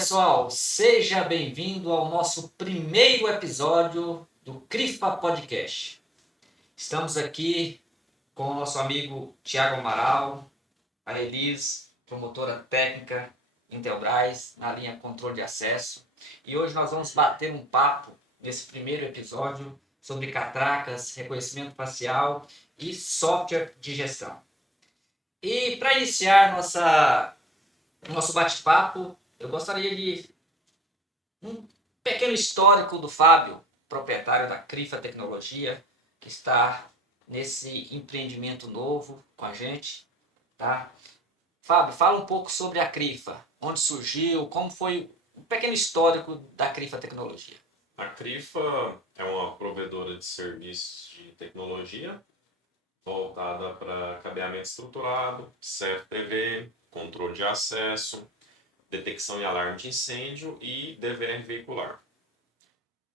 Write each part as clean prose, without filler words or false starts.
pessoal, seja bem-vindo ao nosso primeiro episódio do CRIFA Podcast. Estamos aqui com o nosso amigo Tiago Amaral, a Elis, promotora técnica Intelbras, na linha controle de acesso. E hoje nós vamos bater um papo nesse primeiro episódio sobre catracas, reconhecimento facial e software de gestão. E para iniciar nosso bate-papo, eu gostaria de um pequeno histórico do Fábio, proprietário da CRIFA Tecnologia, que está nesse empreendimento novo com a gente, tá? Fábio, fala um pouco sobre a CRIFA, onde surgiu, como foi um pequeno histórico da CRIFA Tecnologia. A CRIFA é uma provedora de serviços de tecnologia voltada para cabeamento estruturado, CFTV, controle de acesso, detecção e alarme de incêndio e DVR veicular.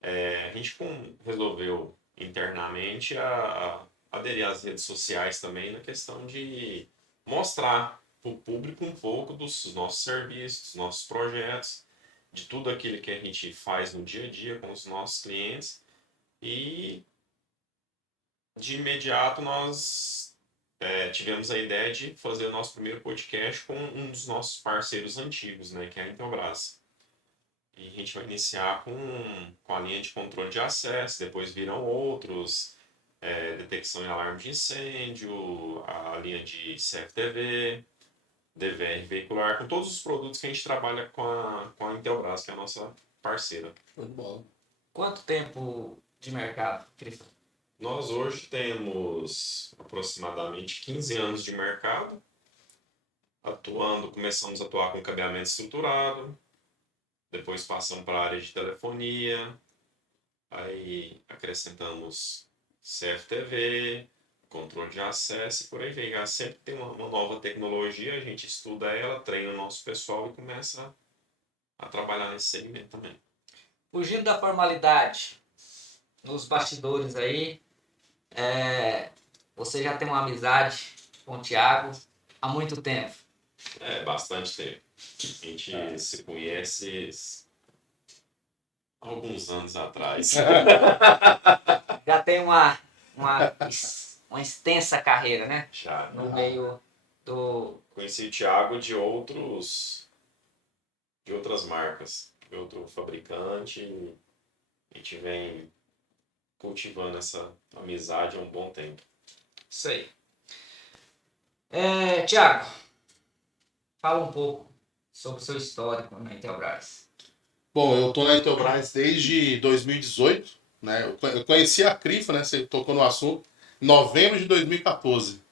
A gente resolveu internamente aderir às redes sociais também na questão de mostrar para o público um pouco dos nossos serviços, dos nossos projetos, de tudo aquilo que a gente faz no dia a dia com os nossos clientes. E de imediato nós tivemos a ideia de fazer o nosso primeiro podcast com um dos nossos parceiros antigos, né, que é a Intelbras. E a gente vai iniciar com a linha de controle de acesso, depois virão outros, detecção e alarme de incêndio, a linha de CFTV, DVR veicular, com todos os produtos que a gente trabalha com a Intelbras, que é a nossa parceira. Muito bom. Quanto tempo de mercado, CRIFA? Nós hoje temos aproximadamente 15 anos de mercado, começamos a atuar com cabeamento estruturado, depois passamos para a área de telefonia, aí acrescentamos CFTV, controle de acesso e por aí vem. Sempre tem uma nova tecnologia, a gente estuda ela, treina o nosso pessoal e começa a trabalhar nesse segmento também. Fugindo da formalidade, nos bastidores aí, você já tem uma amizade com o Tiago há muito tempo. Bastante tempo. A gente se conhece há alguns anos atrás. Já tem uma extensa carreira, né? Já. No meio do... Conheci o Thiago de outras marcas, de outro fabricante. A gente vem cultivando essa amizade há um bom tempo. Isso aí. Tiago, fala um pouco sobre o seu histórico na Intelbras. Bom, eu estou na Intelbras desde 2018, né? Eu conheci a CRIFA, né? Você tocou no assunto, em novembro de 2014.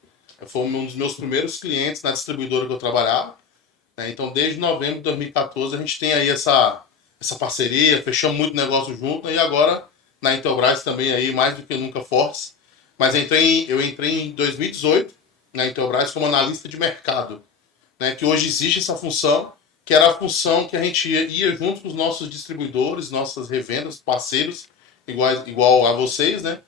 Foi um dos meus primeiros clientes na distribuidora que eu trabalhava, né? Então, desde novembro de 2014, a gente tem aí essa parceria, fechamos muito negócio junto, e agora na Intelbras também aí, mais do que nunca forte. Mas eu entrei em 2018 na Intelbras como analista de mercado, né, que hoje existe essa função, que era a função que a gente ia junto com os nossos distribuidores, nossas revendas, parceiros, igual a vocês, né,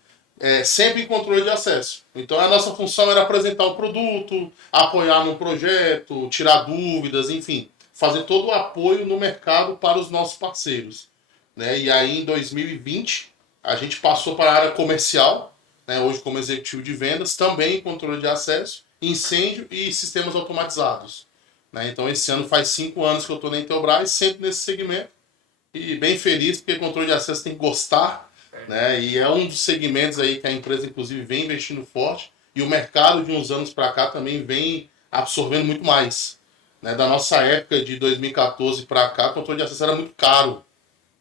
sempre em controle de acesso. Então a nossa função era apresentar o produto, apoiar no projeto, tirar dúvidas, enfim, fazer todo o apoio no mercado para os nossos parceiros, né. E aí em 2020 a gente passou para a área comercial, né, hoje como executivo de vendas, também em controle de acesso, incêndio e sistemas automatizados, né? Então esse ano faz 5 anos que eu estou na Intelbras, sempre nesse segmento, e bem feliz porque controle de acesso tem que gostar, né? E é um dos segmentos aí que a empresa inclusive vem investindo forte, e o mercado de uns anos para cá também vem absorvendo muito mais, né? Da nossa época de 2014 para cá, controle de acesso era muito caro,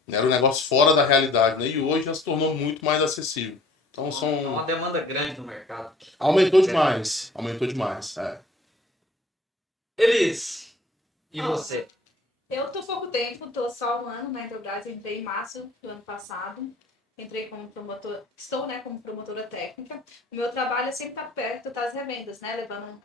né? Era um negócio fora da realidade, né? E hoje já se tornou muito mais acessível. Então É uma demanda grande no mercado. Aumentou demais. Elis, e você? Eu tô pouco tempo, tô só um ano na Intelbras, eu entrei em março do ano passado. Entrei como promotora, estou, né, como promotora técnica. O meu trabalho é sempre estar perto das revendas, né, levando,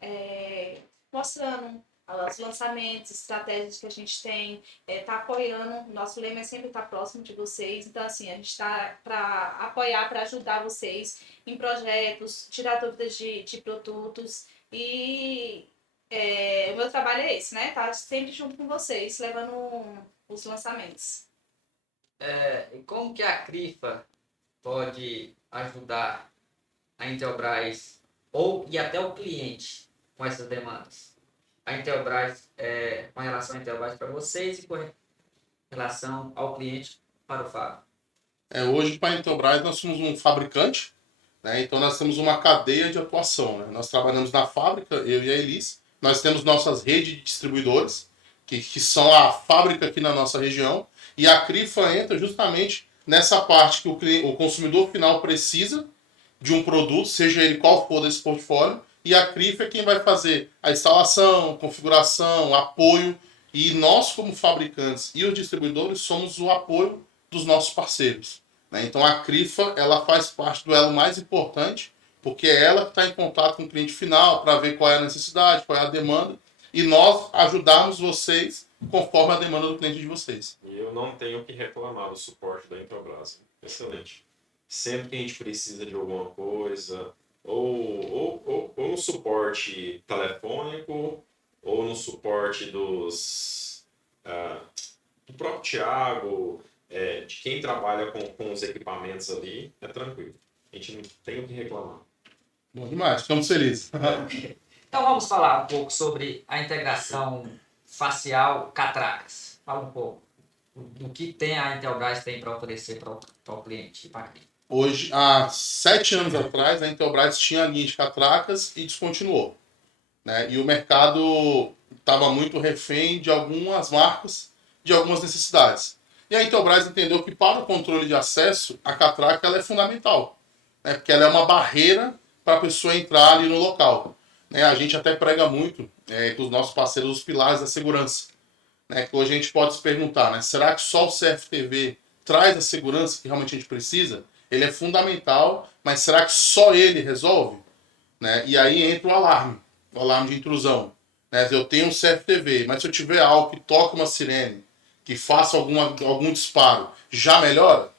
mostrando os lançamentos, estratégias que a gente tem, tá apoiando. O nosso lema é sempre estar próximo de vocês. Então, assim, a gente está para apoiar, para ajudar vocês em projetos, tirar dúvidas de produtos. E o meu trabalho é esse, né? Tá sempre junto com vocês, levando os lançamentos. E como que a CRIFA pode ajudar a Intelbras e até o cliente com essas demandas? A Intelbras, com relação à Intelbras para vocês e com relação ao cliente para o Fábio. Hoje, para a Intelbras, nós somos um fabricante, né? Então nós temos uma cadeia de atuação, né? Nós trabalhamos na fábrica, eu e a Elis. Nós temos nossas redes de distribuidores, que são a fábrica aqui na nossa região, e a CRIFA entra justamente nessa parte que o consumidor final precisa de um produto, seja ele qual for desse portfólio, e a CRIFA é quem vai fazer a instalação, configuração, apoio, e nós, como fabricantes e os distribuidores, somos o apoio dos nossos parceiros, né? Então a CRIFA, ela faz parte do elo mais importante, porque é ela que está em contato com o cliente final para ver qual é a necessidade, qual é a demanda, e nós ajudamos vocês conforme a demanda do cliente de vocês. E eu não tenho o que reclamar do suporte da Intelbras. Excelente. Sempre que a gente precisa de alguma coisa, ou no suporte telefônico, ou no suporte do próprio Thiago, de quem trabalha com os equipamentos ali, é tranquilo. A gente não tem o que reclamar. Bom demais, ficamos felizes. Então vamos falar um pouco sobre a integração facial catracas. Fala um pouco do que a Intelbras tem para oferecer para o cliente e para a CRIFA. Hoje, há 7 anos atrás, a Intelbras tinha a linha de catracas e descontinuou, né? E o mercado estava muito refém de algumas marcas, de algumas necessidades. E a Intelbras entendeu que para o controle de acesso, a catraca ela é fundamental, né? Porque ela é uma barreira para a pessoa entrar ali no local, né? A gente até prega muito com os nossos parceiros os pilares da segurança, né? Que hoje a gente pode se perguntar, né? Será que só o CFTV traz a segurança que realmente a gente precisa? Ele é fundamental, mas será que só ele resolve? Né? E aí entra o alarme de intrusão. Né? Eu tenho um CFTV, mas se eu tiver algo que toca uma sirene, que faça algum disparo, já melhora?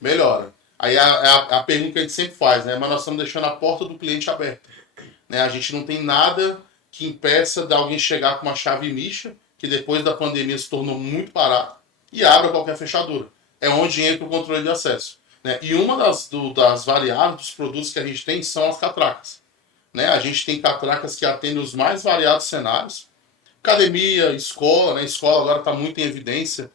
Melhora. Aí a pergunta que a gente sempre faz, né? Mas nós estamos deixando a porta do cliente aberta, né? A gente não tem nada que impeça de alguém chegar com uma chave micha, que depois da pandemia se tornou muito barato, e abra qualquer fechadura. É onde entra o controle de acesso, né? E uma das variáveis dos produtos que a gente tem são as catracas, né? A gente tem catracas que atendem os mais variados cenários. Academia, escola, né? Escola agora está muito em evidência.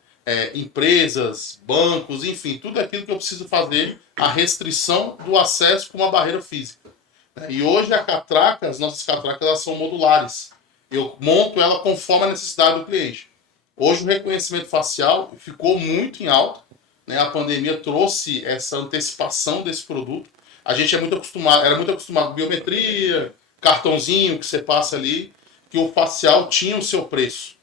Empresas, bancos, enfim, tudo aquilo que eu preciso fazer a restrição do acesso com uma barreira física, né? E hoje as nossas catracas, elas são modulares. Eu monto ela conforme a necessidade do cliente. Hoje o reconhecimento facial ficou muito em alta, né? A pandemia trouxe essa antecipação desse produto. A gente era muito acostumado com biometria, cartãozinho que você passa ali, que o facial tinha o seu preço,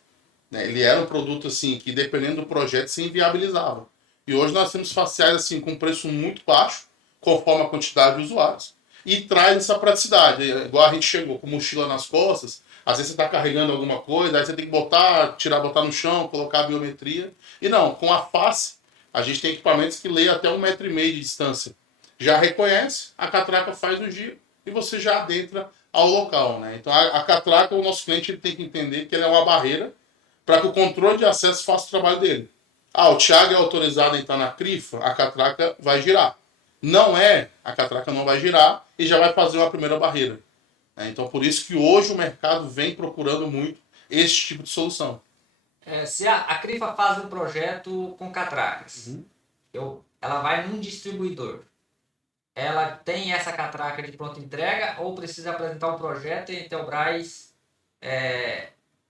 né? Ele era um produto assim que, dependendo do projeto, se inviabilizava. E hoje nós temos faciais assim com preço muito baixo, conforme a quantidade de usuários, e traz essa praticidade. Igual a gente chegou com mochila nas costas, às vezes você está carregando alguma coisa, aí você tem que botar no chão, colocar a biometria. E não, com a face, a gente tem equipamentos que lê até 1,5 metro de distância. Já reconhece, a catraca faz o giro e você já adentra ao local, né? Então a catraca, o nosso cliente ele tem que entender que ela é uma barreira para que o controle de acesso faça o trabalho dele. O Thiago é autorizado a entrar na CRIFA, a catraca vai girar. A catraca não vai girar e já vai fazer uma primeira barreira. Então por isso que hoje o mercado vem procurando muito esse tipo de solução. Se a CRIFA faz um projeto com catracas, ela vai num distribuidor. Ela tem essa catraca de pronta entrega ou precisa apresentar um projeto e a Intelbras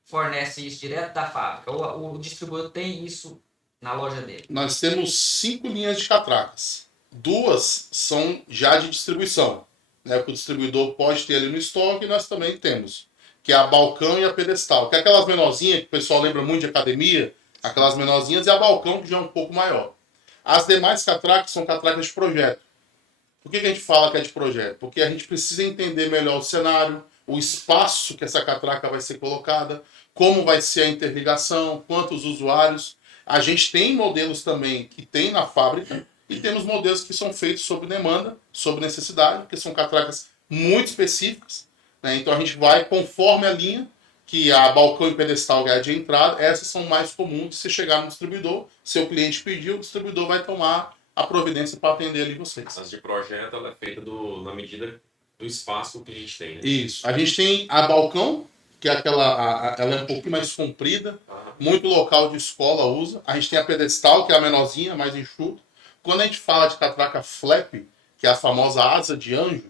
fornece isso direto da fábrica? Ou o distribuidor tem isso na loja dele? Nós temos 5 linhas de catracas. 2 são já de distribuição, né? Que o distribuidor pode ter ali no estoque e nós também temos, que é a balcão e a pedestal, que é aquelas menorzinhas que o pessoal lembra muito de academia, aquelas menorzinhas, e a balcão que já é um pouco maior. As demais catracas são catracas de projeto. Por que a gente fala que é de projeto? Porque a gente precisa entender melhor o cenário, o espaço que essa catraca vai ser colocada, como vai ser a interligação, quantos usuários. A gente tem modelos também que tem na fábrica e temos modelos que são feitos sob demanda, sob necessidade, porque são catracas muito específicas, né? Então a gente vai conforme a linha, que a balcão e pedestal é a de entrada, essas são mais comuns de você chegar no distribuidor, seu cliente pediu, o distribuidor vai tomar a providência para atender ali vocês. As de projeto, ela é feita na medida do espaço que o cliente tem, né? Isso. A gente tem a balcão, que é aquela, ela é um pouquinho mais comprida, muito local de escola usa. A gente tem a pedestal, que é a menorzinha, mais enxuta. Quando a gente fala de catraca flap, que é a famosa asa de anjo,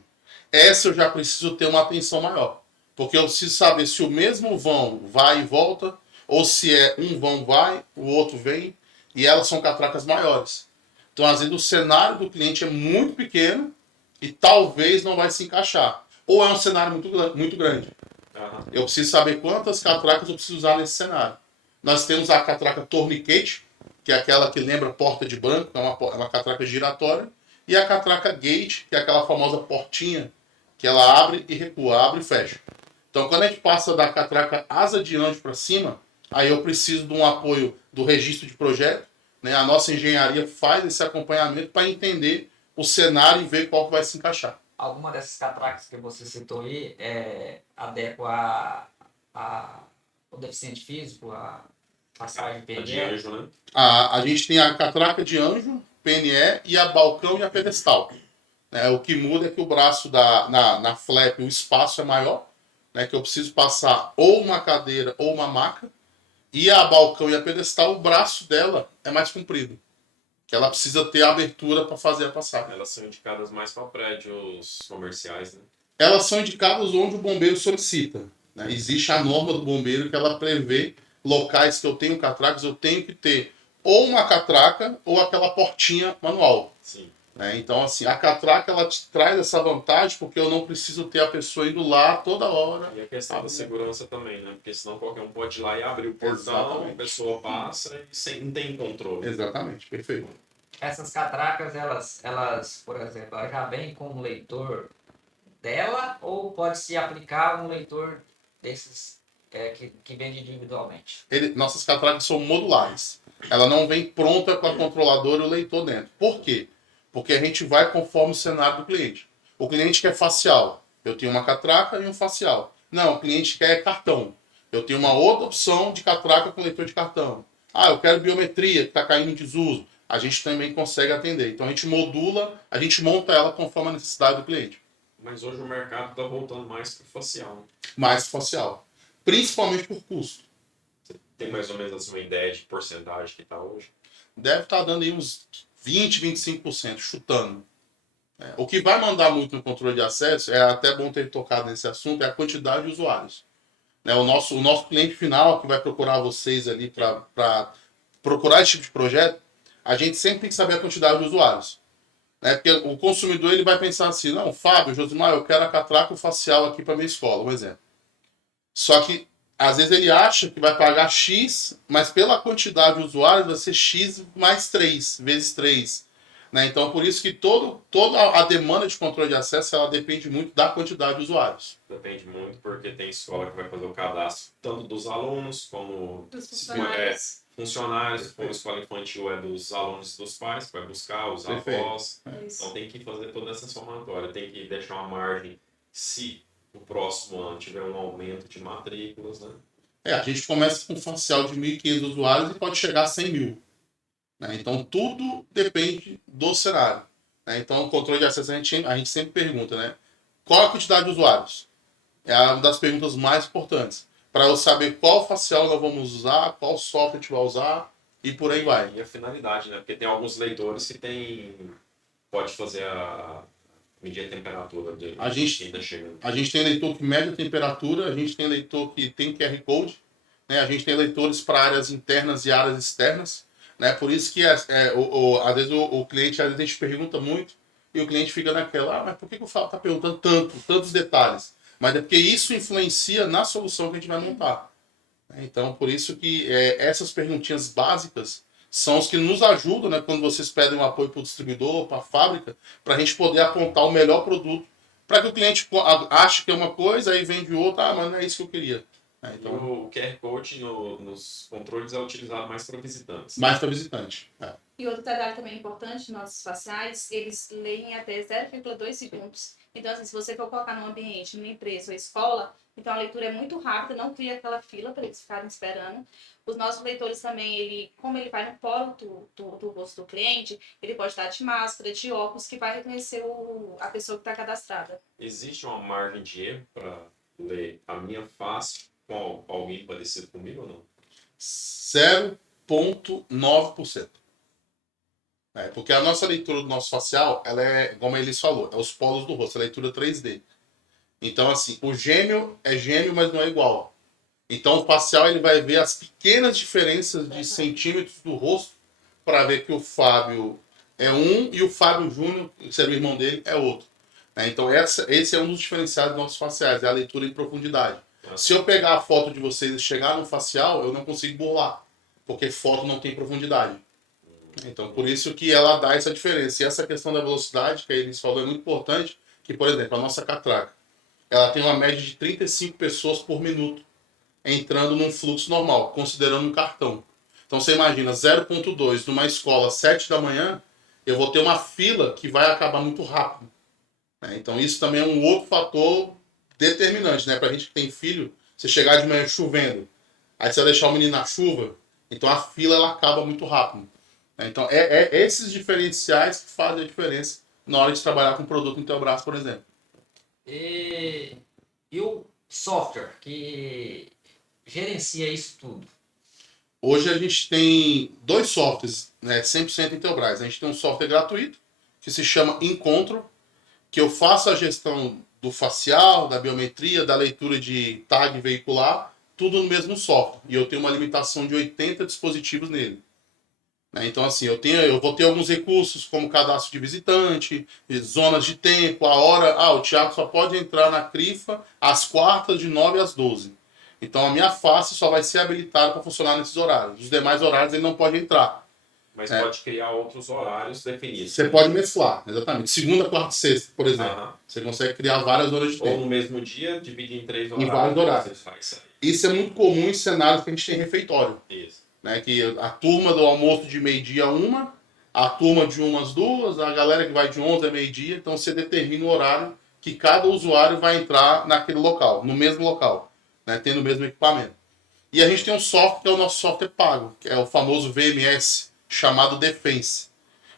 essa eu já preciso ter uma atenção maior. Porque eu preciso saber se o mesmo vão vai e volta, ou se é um vão vai, o outro vem, e elas são catracas maiores. Então, às vezes, o cenário do cliente é muito pequeno e talvez não vai se encaixar. Ou é um cenário muito grande. Eu preciso saber quantas catracas eu preciso usar nesse cenário. Nós temos a catraca tourniquet, que é aquela que lembra porta de banco, é uma catraca giratória, e a catraca gate, que é aquela famosa portinha que ela abre e recua, abre e fecha. Então, quando a gente passa da catraca asa de anjo para cima, aí eu preciso de um apoio do registro de projeto, né? A nossa engenharia faz esse acompanhamento para entender o cenário e ver qual que vai se encaixar. Alguma dessas catracas que você citou aí adequa o deficiente físico, a passagem A de PNE? anjo, né? A gente tem a catraca de anjo, PNE, e a balcão e a pedestal. O que muda é que o braço na flap, o espaço é maior, né, que eu preciso passar ou uma cadeira ou uma maca, e a balcão e a pedestal, o braço dela é mais comprido, que ela precisa ter abertura para fazer a passagem. Elas são indicadas mais para prédios comerciais, né? Elas são indicadas onde o bombeiro solicita, né? Existe a norma do bombeiro que ela prevê locais que eu tenho catracas, eu tenho que ter ou uma catraca ou aquela portinha manual. Sim. Então, assim, a catraca ela te traz essa vantagem porque eu não preciso ter a pessoa indo lá toda hora. E a questão da segurança também, né? Porque senão qualquer um pode ir lá e abrir o portão, Exatamente. a pessoa passa e não tem controle. Exatamente, perfeito. Essas catracas, elas, por exemplo, já vêm com um leitor dela ou pode se aplicar um leitor desses que vende individualmente? Nossas catracas são modulares. Ela não vem pronta com a controladora e o leitor dentro. Por quê? Porque a gente vai conforme o cenário do cliente. O cliente quer facial. Eu tenho uma catraca e um facial. Não, o cliente quer cartão. Eu tenho uma outra opção de catraca com leitor de cartão. Eu quero biometria, que está caindo em desuso. A gente também consegue atender. Então a gente modula, a gente monta ela conforme a necessidade do cliente. Mas hoje o mercado está voltando mais para o facial, né? Mais facial. Principalmente por custo. Você tem mais ou menos assim, uma ideia de porcentagem que está hoje? Deve estar dando aí uns 20, 25%, chutando. O que vai mandar muito no controle de acesso, é até bom ter tocado nesse assunto, é a quantidade de usuários. O nosso cliente final, que vai procurar vocês ali para procurar esse tipo de projeto, a gente sempre tem que saber a quantidade de usuários. Porque o consumidor ele vai pensar assim, não, Fábio, Josimar, eu quero a catraca facial aqui para minha escola, um exemplo. Só que, às vezes ele acha que vai pagar X, mas pela quantidade de usuários vai ser X mais 3, vezes 3. Então, por isso que toda a demanda de controle de acesso, ela depende muito da quantidade de usuários. Depende muito, porque tem escola que vai fazer o cadastro tanto dos alunos, como Dos funcionários. funcionários, como escola infantil é dos alunos e dos pais, que vai buscar os avós. Então tem que fazer toda essa somatória, tem que deixar uma margem se o próximo ano tiver um aumento de matrículas, né? A gente começa com um facial de 1.500 usuários e pode chegar a 100 mil. Então, tudo depende do cenário. Então, o controle de acesso, a gente sempre pergunta, qual a quantidade de usuários? É uma das perguntas mais importantes. Para eu saber qual facial nós vamos usar, qual software a gente vai usar e por aí vai. E a finalidade, né? Porque tem alguns leitores que pode fazer medir a temperatura de quem está chegando. A gente tem leitor que mede a temperatura, a gente tem leitor que tem QR Code, a gente tem leitores para áreas internas e áreas externas. Por isso que às vezes o cliente, às vezes a gente pergunta muito e o cliente fica naquela, mas por que o Fábio está perguntando tantos detalhes? Mas é porque isso influencia na solução que a gente vai montar. Então, por isso que essas perguntinhas básicas são os que nos ajudam, quando vocês pedem um apoio para o distribuidor, para a fábrica, para a gente poder apontar o melhor produto, para que o cliente ache que é uma coisa, aí vende outra, mas não é isso que eu queria. Então, o QR Code nos controles é utilizado mais para visitantes. Mais para visitante. E outro detalhe também importante, nossos faciais, eles leem até 0,2 segundos. Então, assim, se você for colocar num ambiente, numa empresa ou escola, então a leitura é muito rápida, não cria aquela fila para eles ficarem esperando. Os nossos leitores também, como ele vai no polo do rosto do cliente, ele pode estar de máscara, de óculos, que vai reconhecer a pessoa que está cadastrada. Existe uma margem de erro para ler a minha face com alguém parecido comigo ou não? 0,9%. Porque a nossa leitura do nosso facial, ela é, como a Elis falou, é os polos do rosto, a leitura 3D. Então, assim, o gêmeo é gêmeo, mas não é igual. Então, o facial ele vai ver as pequenas diferenças de centímetros do rosto para ver que o Fábio é um e o Fábio Júnior, que seria o irmão dele, é outro. Então, esse é um dos diferenciais dos nossos faciais, é a leitura em profundidade. Se eu pegar a foto de vocês e chegar no facial, eu não consigo burlar, porque foto não tem profundidade. Então, por isso que ela dá essa diferença. E essa questão da velocidade, que a Elis falou, é muito importante, que, por exemplo, a nossa catraca, ela tem uma média de 35 pessoas por minuto entrando num fluxo normal, considerando um cartão. Então, você imagina, 0,2 numa escola, 7 da manhã, eu vou ter uma fila que vai acabar muito rápido. Então, isso também é um outro fator determinante, né? Pra gente que tem filho, você chegar de manhã chovendo, aí você vai deixar o menino na chuva, então a fila ela acaba muito rápido. Então, é esses diferenciais que fazem a diferença na hora de trabalhar com produto Intelbras, por exemplo. E o software que gerencia isso tudo? Hoje a gente tem 2 softwares, né, 100% Intelbras. A gente tem um software gratuito, que se chama Encontro, que eu faço a gestão do facial, da biometria, da leitura de tag veicular, tudo no mesmo software. E eu tenho uma limitação de 80 dispositivos nele. Então, assim, eu vou ter alguns recursos, como cadastro de visitante, zonas de tempo, a hora. O Thiago só pode entrar na CRIFA às quartas, de 9 às 12. Então, a minha face só vai ser habilitada para funcionar nesses horários. Os demais horários ele não pode entrar. Mas pode criar outros horários definidos. Você pode mesclar, exatamente. Segunda, quarta e sexta, por exemplo. Você consegue criar várias horas de tempo. Ou no mesmo dia, dividir em 3 horários. Em vários horários. Isso é muito comum em cenários que a gente tem refeitório. Isso. Que a turma do almoço de meio-dia a 1, a turma de 1 às 2, a galera que vai de 11 a meio-dia. Então você determina o horário que cada usuário vai entrar naquele local, no mesmo local, tendo o mesmo equipamento. E a gente tem um software que é o nosso software pago, que é o famoso VMS, chamado Defense.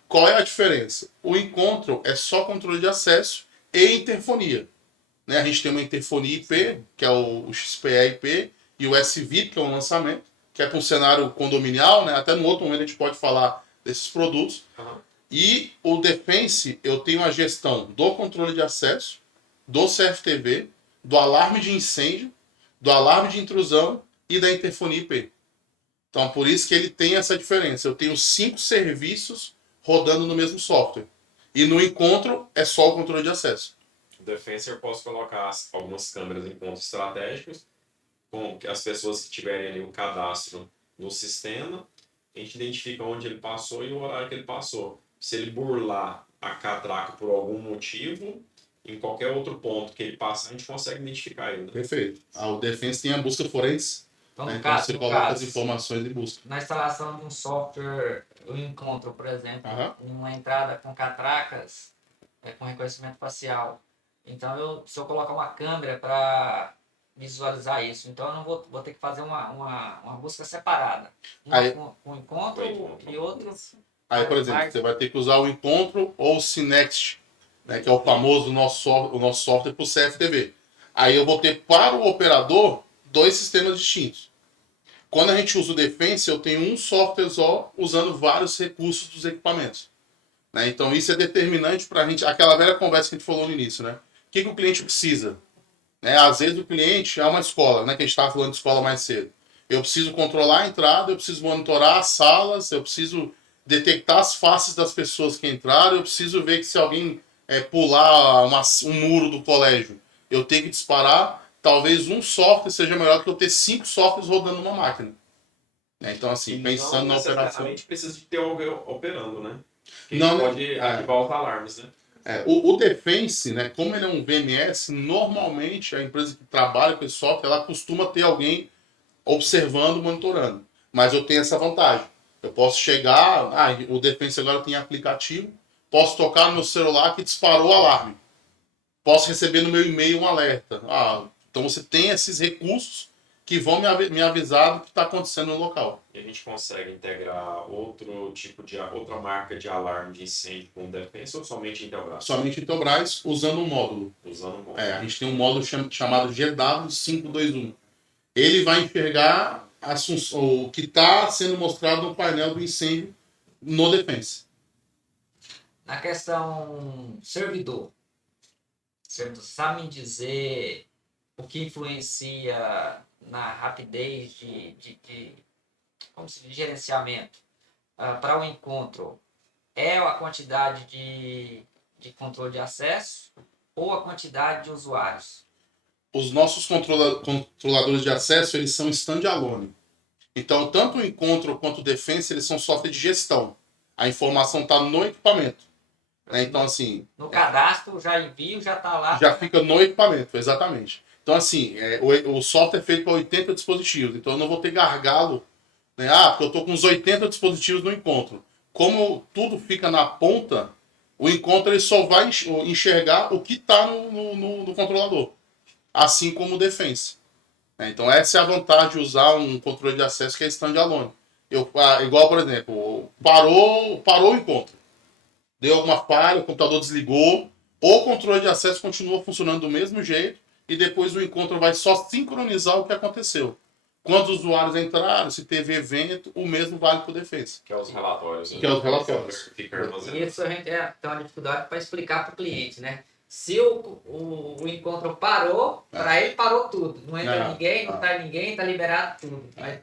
Qual é a diferença? O Encontro é só controle de acesso e interfonia. A gente tem uma interfonia IP, que é o XPE-IP, e o SVIP, que é um lançamento, que é para um cenário condominial, até no outro momento a gente pode falar desses produtos. E o Defense, eu tenho a gestão do controle de acesso, do CFTV, do alarme de incêndio, do alarme de intrusão e da interfonia IP. Então, por isso que ele tem essa diferença. Eu tenho 5 serviços rodando no mesmo software. E no Encontro é só o controle de acesso. No Defense eu posso colocar algumas câmeras em pontos estratégicos, com que as pessoas que tiverem ali um cadastro no sistema, a gente identifica onde ele passou e o horário que ele passou. Se ele burlar a catraca por algum motivo, em qualquer outro ponto que ele passar, a gente consegue identificar ele. Perfeito. O Defense tem a busca forense. Então, Então você coloca as informações e busca. Na instalação de um software, eu encontro, por exemplo, uma entrada com catracas, com reconhecimento facial. Então, se eu colocar uma câmera para visualizar isso, então eu não vou ter que fazer uma busca separada. Com encontro e outro... Aí, por exemplo, você vai ter que usar o Encontro ou o Synext, que é o famoso nosso software para o CFTV. Aí eu vou ter para o operador 2 sistemas distintos. Quando a gente usa o Defense, eu tenho um software só usando vários recursos dos equipamentos. Então isso é determinante para a gente, aquela velha conversa que a gente falou no início. O que o cliente precisa? Às vezes o cliente é uma escola, que a gente estava falando de escola mais cedo. Eu preciso controlar a entrada, eu preciso monitorar as salas, eu preciso detectar as faces das pessoas que entraram, eu preciso ver que se alguém pular um muro do colégio, eu tenho que disparar. Talvez um software seja melhor que eu ter 5 softwares rodando numa máquina. Então, assim, pensando na operação... Não precisa de ter alguém operando, né? Que não pode ativar os alarmes, O Defense, como ele é um VMS, normalmente a empresa que trabalha com esse software, ela costuma ter alguém observando, monitorando. Mas eu tenho essa vantagem. Eu posso chegar... o Defense agora tem aplicativo. Posso tocar no meu celular que disparou o alarme. posso receber no meu e-mail um alerta. Então você tem esses recursos que vão me avisar do que está acontecendo no local. E a gente consegue integrar outra marca de alarme de incêndio com o Defense ou somente Intelbras? Somente Intelbras usando um módulo. Usando um módulo. A gente tem um módulo chamado GW521. Ele vai enxergar o que está sendo mostrado no painel do incêndio no Defense. Na questão servidor, você sabe me dizer o que influencia na rapidez de gerenciamento para o encontro? É a quantidade de controle de acesso ou a quantidade de usuários? Os nossos controladores de acesso, eles são standalone. Então, tanto o encontro quanto o Defense, eles são software de gestão. A informação está no equipamento. Então, assim... No cadastro, já envio, já está lá. Já fica no equipamento, exatamente. Então, assim, o software é feito para 80 dispositivos. Então, eu não vou ter gargalo, né? Porque eu estou com uns 80 dispositivos no encontro. Como tudo fica na ponta, o encontro ele só vai enxergar o que está no controlador. Assim como o Defense. Então, essa é a vantagem de usar um controle de acesso que é standalone. Igual, por exemplo, parou o encontro. Deu alguma falha, o computador desligou, o controle de acesso continua funcionando do mesmo jeito e depois o encontro vai só sincronizar o que aconteceu. Quando os usuários entraram, se teve evento, o mesmo vale para o Defense. Que é os relatórios. Que é os relatórios. E isso a gente tem uma dificuldade para explicar para o cliente, né? Se o encontro parou, para ele parou tudo. Não entra ninguém, não sai ninguém, está liberado tudo. Mas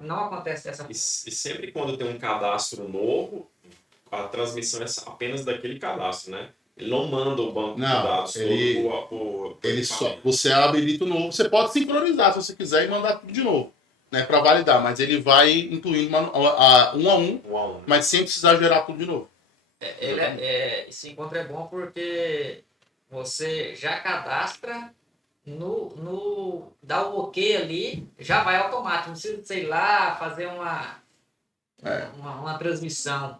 não acontece dessa forma. E sempre quando tem um cadastro novo, a transmissão é apenas daquele cadastro, né? Ele não manda o banco de dados todo pro você habilita o novo. Você pode sincronizar se você quiser e mandar tudo de novo, né, para validar. Mas ele vai incluindo um a um, mas sem precisar gerar tudo de novo. Esse encontro é bom porque você já cadastra, dá o ok ali, já vai automático. Não precisa, sei lá, fazer uma transmissão.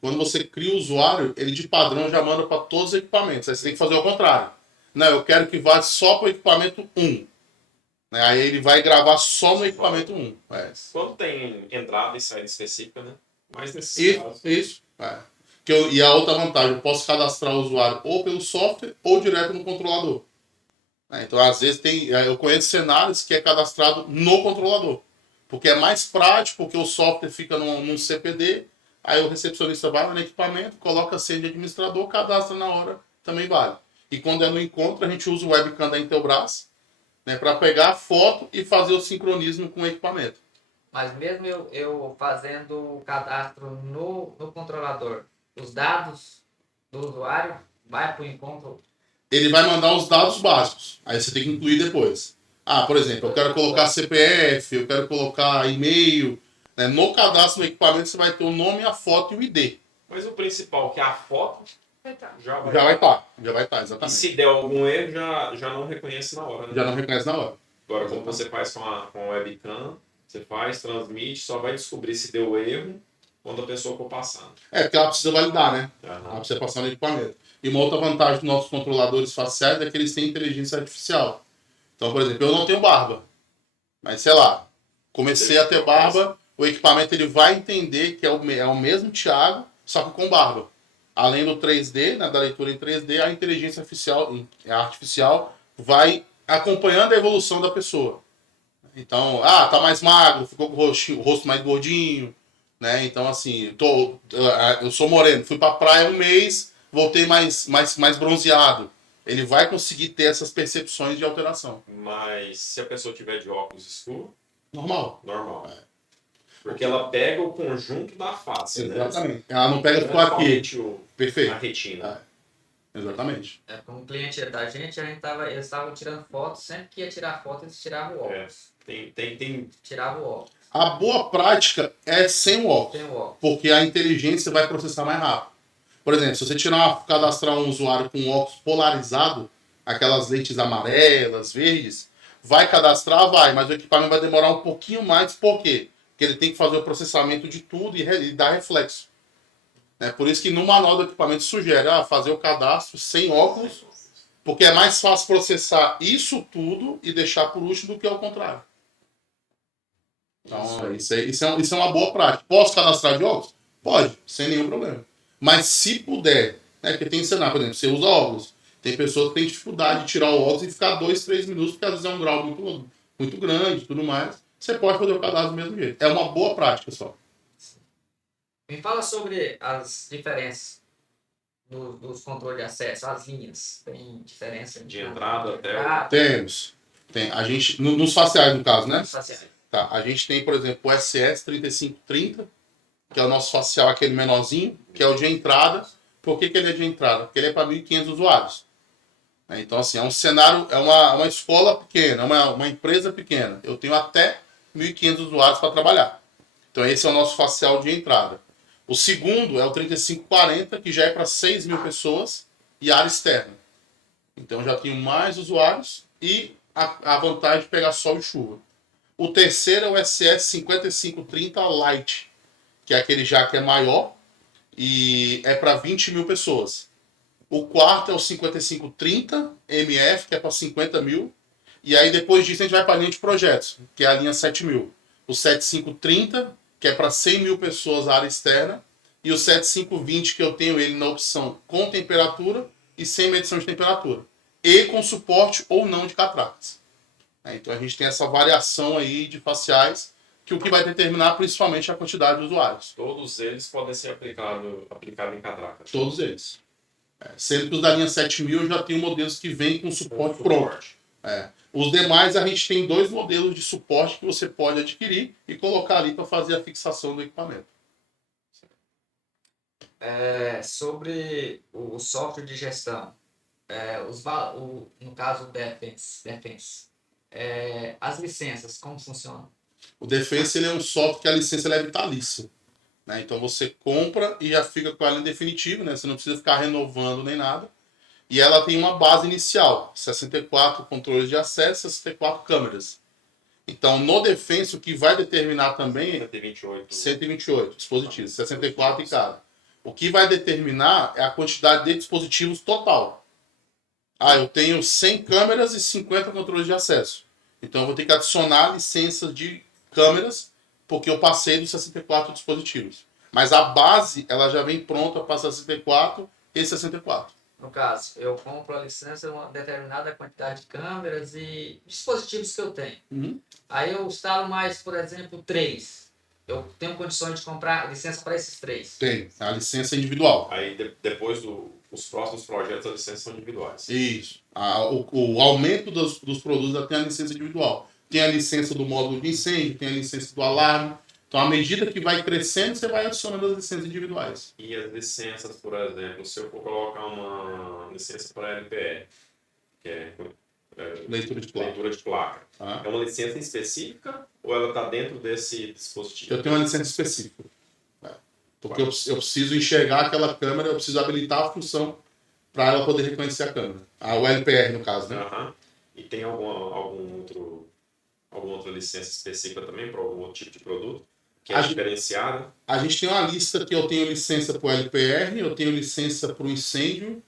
Quando você cria o usuário, ele de padrão já manda para todos os equipamentos. Aí você tem que fazer o contrário. Não, eu quero que vá só para o equipamento 1. Aí ele vai gravar só no equipamento 1. Quando tem entrada e saída específica, né? Mais nesse caso. Isso. E a outra vantagem, eu posso cadastrar o usuário ou pelo software ou direto no controlador. Então, às vezes, eu conheço cenários que é cadastrado no controlador. Porque é mais prático, porque o software fica num CPD, aí o recepcionista vai no equipamento, coloca a senha de administrador, cadastra na hora, também vale. E quando é no encontro, a gente usa o webcam da Intelbras, né, para pegar a foto e fazer o sincronismo com o equipamento. Mas mesmo eu fazendo o cadastro no controlador, os dados do usuário vai para o encontro? Ele vai mandar os dados básicos, aí você tem que incluir depois. Por exemplo, eu quero colocar CPF, eu quero colocar e-mail. Né? No cadastro do equipamento você vai ter o nome, a foto e o ID. Mas o principal, que é a foto, já vai estar, exatamente. E se der algum erro, já não reconhece na hora, né? Já não reconhece na hora. Agora, como você faz com a webcam, você transmite, só vai descobrir se deu erro quando a pessoa for passando. Porque ela precisa validar, né? Ela precisa passar no equipamento. E uma outra vantagem dos nossos controladores faciais é que eles têm inteligência artificial. Então, por exemplo, eu não tenho barba. Mas, sei lá, comecei a ter barba, o equipamento ele vai entender que é o mesmo Thiago, só que com barba. Além do 3D, né, da leitura em 3D, a inteligência artificial vai acompanhando a evolução da pessoa. Então, tá mais magro, ficou com o rosto mais gordinho, né? Então, assim, eu sou moreno, fui pra praia um mês, voltei mais bronzeado. Ele vai conseguir ter essas percepções de alteração. Mas se a pessoa tiver de óculos escuro? Normal. Porque ela pega o conjunto da face, exatamente. Né? Ela não pega só aqui. Perfeito. A retina. Exatamente. Como o cliente da gente, eles estavam tirando foto, sempre que ia tirar foto, eles tiravam o óculos. Tirava o óculos. A boa prática é sem o óculos. Porque a inteligência vai processar mais rápido. Por exemplo, se você cadastrar um usuário com óculos polarizado, aquelas lentes amarelas, verdes, vai cadastrar, mas o equipamento vai demorar um pouquinho mais. Por quê? Porque ele tem que fazer o processamento de tudo e dar reflexo. Por isso que no manual do equipamento sugere fazer o cadastro sem óculos Porque é mais fácil processar isso tudo e deixar por último do que ao contrário. Então, isso é uma boa prática. Posso cadastrar de óculos? Pode, sem nenhum problema. Mas se puder, né, porque tem cenário, por exemplo, você usa óculos. Tem pessoas que têm dificuldade de tirar o óculos e ficar 2, 3 minutos, porque às vezes é um grau muito, muito grande e tudo mais. Você pode fazer o cadastro do mesmo jeito. É uma boa prática só. Me fala sobre as diferenças dos controles de acesso, as linhas. Tem diferença De entrada até o... Temos. Tem. A gente, nos faciais, no caso, né? faciais. Tá. A gente tem, por exemplo, o SS3530, que é o nosso facial, aquele menorzinho, que é o de entrada. Por que ele é de entrada? Porque ele é para 1.500 usuários. Então, assim, é um cenário, é uma escola pequena, uma empresa pequena. Eu tenho até 1.500 usuários para trabalhar. Então, esse é o nosso facial de entrada. O segundo é o 3540, que já é para 6.000 pessoas e área externa. Então, já tenho mais usuários e a vantagem de pegar sol e chuva. O terceiro é o SS5530 Lite, que é aquele já que é maior e é para 20.000 pessoas. O quarto é o 5530 MF, que é para 50.000. E aí depois disso a gente vai para a linha de projetos, que é a linha 7.000. O 7530, que é para 100.000 pessoas área externa. E o 7520, que eu tenho ele na opção com temperatura e sem medição de temperatura. E com suporte ou não de catracas. Então a gente tem essa variação aí de faciais, que o que vai determinar principalmente a quantidade de usuários. Todos eles podem ser aplicados em catraca. Todos eles. Sendo que os da linha 7.000 eu já tenho modelos que vêm com suporte pronto. Os demais a gente tem 2 modelos de suporte que você pode adquirir e colocar ali para fazer a fixação do equipamento. Sobre o software de gestão, no caso Defense, as licenças, como funcionam? O Defense ele é um software que a licença ela é vitalícia. Né? Então você compra e já fica com ela em definitivo, né? Você não precisa ficar renovando nem nada. E ela tem uma base inicial, 64 controles de acesso, 64 câmeras. Então no Defense o que vai determinar também é 128 dispositivos, 64 em cada. O que vai determinar é a quantidade de dispositivos total. Eu tenho 100 câmeras e 50 controles de acesso. Então eu vou ter que adicionar licenças de câmeras, porque eu passei dos 64 dispositivos. Mas a base, ela já vem pronta para 64 e 64. No caso, eu compro a licença de uma determinada quantidade de câmeras e dispositivos que eu tenho. Uhum. Aí eu instalo mais, por exemplo, 3. Eu tenho condições de comprar licença para esses 3. Tem, a licença individual. Aí depois os próximos projetos, as licenças são individuais. Isso. O aumento dos produtos já tem a licença individual. Tem a licença do módulo de incêndio, tem a licença do alarme. Então, à medida que vai crescendo, você vai adicionando as licenças individuais. E as licenças, por exemplo, se eu for colocar uma licença para LPE, que é Leitura de placa, Ah. é uma licença específica ou ela está dentro desse dispositivo? Eu tenho uma licença específica. Porque eu preciso enxergar aquela câmera, eu preciso habilitar a função para ela poder reconhecer a câmera. O LPR, no caso, né? Uhum. E tem alguma outra licença específica também para algum outro tipo de produto? Que é diferenciada? A gente tem uma lista que eu tenho licença para o LPR, eu tenho licença para o incêndio,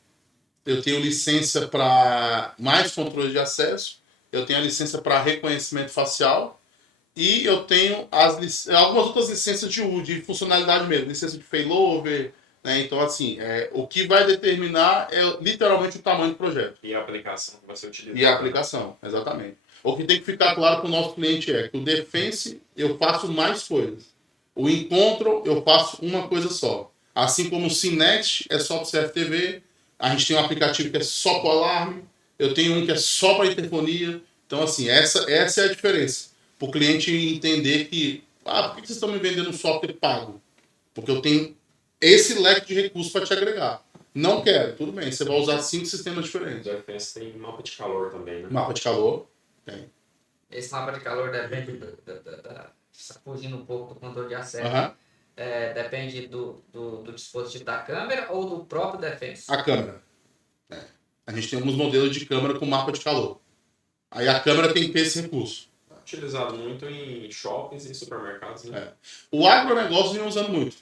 eu tenho licença para mais controle de acesso, eu tenho a licença para reconhecimento facial e eu tenho algumas outras licenças de funcionalidade mesmo, licença de failover, né? Então, assim, o que vai determinar é literalmente o tamanho do projeto. E a aplicação que vai ser utilizada. E a aplicação, exatamente. O que tem que ficar claro para o nosso cliente é que o Defense eu faço mais coisas. O Encontro eu faço uma coisa só. Assim como o Cinext é só para o CFTV, a gente tem um aplicativo que é só para o alarme, eu tenho um que é só para interfonia. Então, assim, essa é a diferença. Para o cliente entender que, por que vocês estão me vendendo um software pago? Porque eu tenho esse leque de recursos para te agregar. Não quero, tudo bem, você vai usar 5 sistemas diferentes. O Defense tem mapa de calor também, né? Mapa de calor, tem. Esse mapa de calor depende fugindo um pouco do controle de acesso. Uhum. Depende do dispositivo da câmera ou do próprio Defense? A câmera. A gente tem alguns modelos de câmera com mapa de calor. Aí a câmera tem que ter esse recurso. Utilizado muito em shoppings e supermercados, né? O agronegócio vem usando muito.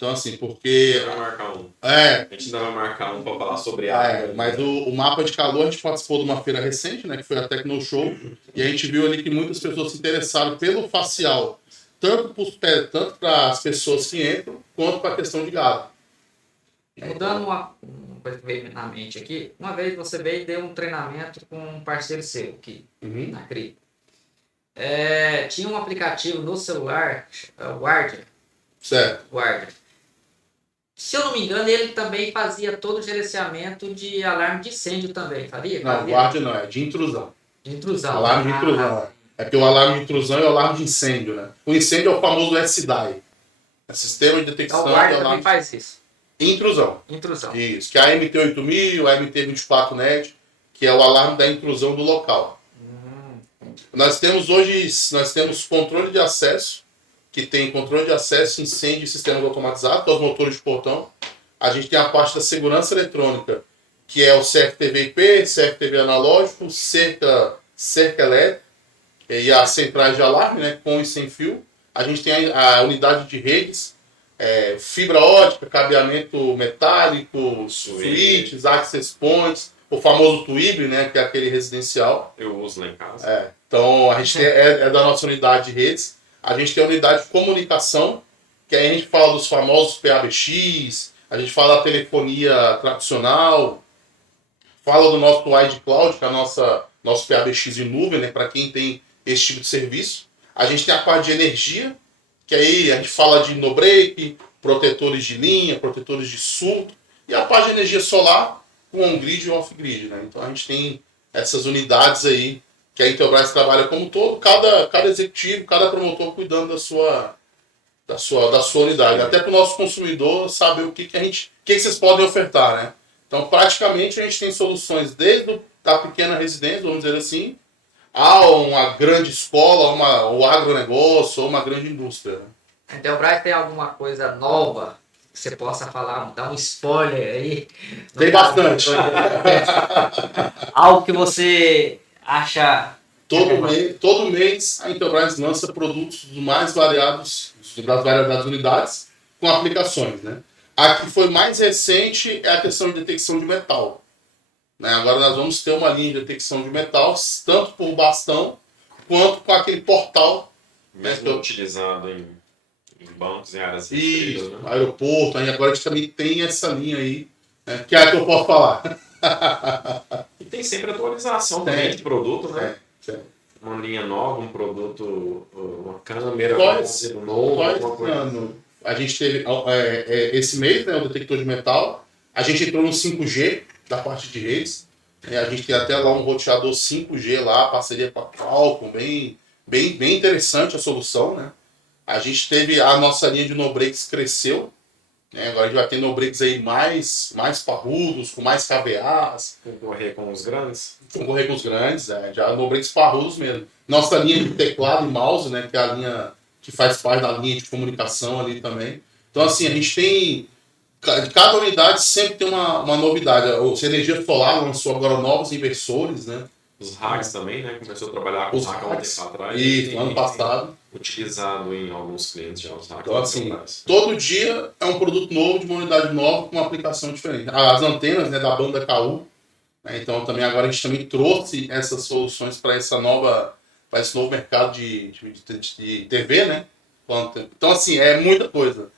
Então, assim, porque... Vai marcar um. É, A gente ainda vai marcar um para falar sobre água. mas o mapa de calor, a gente participou de uma feira recente, né, que foi a Tecno Show, e a gente viu ali que muitas pessoas se interessaram pelo facial, tanto para as pessoas que entram, quanto para a questão de gado. Mudando uma coisa que veio na mente aqui, uma vez você veio e deu um treinamento com um parceiro seu aqui, Uhum. na CRI. Tinha um aplicativo no celular, Guardian. Certo. Se eu não me engano, ele também fazia todo o gerenciamento de alarme de incêndio também, faria? Não, guarda não, é de intrusão. De intrusão. Alarme de intrusão. É porque o alarme de intrusão é o alarme de incêndio, né? O incêndio é o famoso SDI. É Sistema de Detecção Então, o de Guardian Alarme também faz isso. Intrusão. Intrusão. Isso, que é a MT8000, a MT24net, que é o alarme da intrusão do local. Nós temos controle de acesso, que tem controle de acesso, incêndio e sistemas automatizados, que é os motores de portão. A gente tem a parte da segurança eletrônica, que é o CFTV IP, CFTV analógico, cerca elétrica e as centrais de alarme, né, com e sem fio. A gente tem a unidade de redes, fibra ótica, cabeamento metálico, switches, access points, o famoso Twibe, né, que é aquele residencial. Eu uso lá em casa. Então, a gente é da nossa unidade de redes. A gente tem a unidade de comunicação, que aí a gente fala dos famosos PABX, a gente fala da telefonia tradicional, fala do nosso Wide Cloud, que é nosso PABX em nuvem, né, para quem tem esse tipo de serviço. A gente tem a parte de energia, que aí a gente fala de no-break, protetores de linha, protetores de surto, e a parte de energia solar com on-grid e off-grid. Né? Então a gente tem essas unidades aí que a Intelbras trabalha como um todo, cada executivo, cada promotor cuidando da sua unidade. Até para o nosso consumidor saber o que vocês podem ofertar. Né? Então praticamente a gente tem soluções desde da pequena residência, vamos dizer assim, a uma grande escola, ou agronegócio, ou uma grande indústria. Né? A Intelbras tem alguma coisa nova que você possa falar, dar um spoiler aí? Tem bastante. Algo que você acha... Todo mês a Intelbras lança produtos dos mais variados, das variadas unidades, com aplicações. Né? A que foi mais recente é a questão de detecção de metal. Né? Agora nós vamos ter uma linha de detecção de metal, tanto por bastão, quanto com aquele portal. Mesmo utilizado em bancos, em áreas restritas, né? Aeroporto, aí agora a gente também tem essa linha aí, né? Que é a que eu posso falar. E tem sempre atualização também de produto, né? Uma linha nova, um produto, uma câmera, um novo, alguma coisa. A gente teve esse mês, né, o detector de metal. A gente entrou no 5G da parte de redes. A gente tem até lá um roteador 5G lá, parceria com a Qualcomm, bem interessante a solução, né? A gente teve a nossa linha de no-breaks cresceu, né? Agora a gente vai ter no-breaks aí mais parrudos, com mais KVAs. Concorrer com os grandes, já no-breaks parrudos mesmo. Nossa linha de teclado e mouse, né? Que é a linha que faz parte da linha de comunicação ali também. Então assim, a gente tem... Cada unidade sempre tem uma novidade. A Energia Solar lançou agora novos inversores, né? Os racks também, né? Começou a trabalhar com os racks há um tempo atrás. Isso, ano passado. Utilizado em alguns clientes já, os racks. Então, assim, todo dia é um produto novo, de uma unidade nova, com uma aplicação diferente. As antenas, né, da banda KU, né? Então também agora a gente também trouxe essas soluções para esse novo mercado de TV, né? Então, assim, é muita coisa.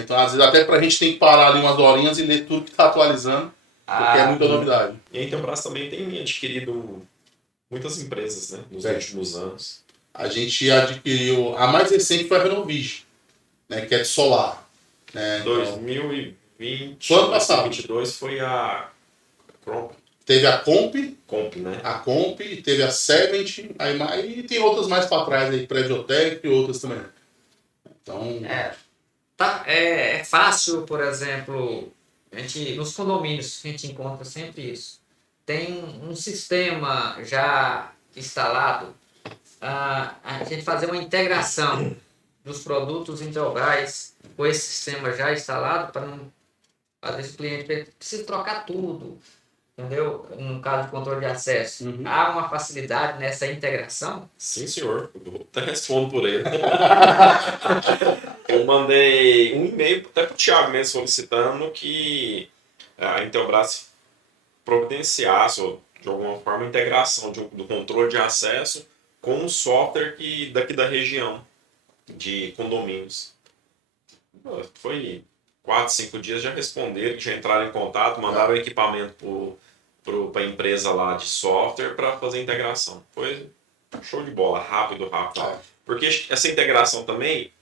Então, às vezes, até pra gente tem que parar ali umas horinhas e ler tudo que está atualizando, porque é muita novidade. E a Intelbras também tem adquirido muitas empresas, né, nos últimos anos. A gente adquiriu, a mais recente foi a Renovision, né, que é de solar. Né, 2020, ano passado. 2022 foi a Comp. Teve a Comp, né? A Comp, teve a Sevent, e tem outras mais para trás aí, Prediotec e outras também. Então... É fácil, por exemplo, nos condomínios a gente encontra sempre isso. Tem um sistema já instalado, a gente fazer uma integração dos produtos Intelbras com esse sistema já instalado para não fazer o cliente precisa trocar tudo, entendeu? No caso de controle de acesso. Há uma facilidade nessa integração? Sim, senhor. Eu até respondo por ele. Eu mandei um e-mail até para o Thiago mesmo solicitando que a Intelbras providenciasse, ou de alguma forma, a integração do controle de acesso com um software daqui da região de condomínios. Foi 4, 5 dias, já responderam, já entraram em contato, mandaram o equipamento para a empresa lá de software para fazer a integração. Foi show de bola, rápido. Porque essa integração também,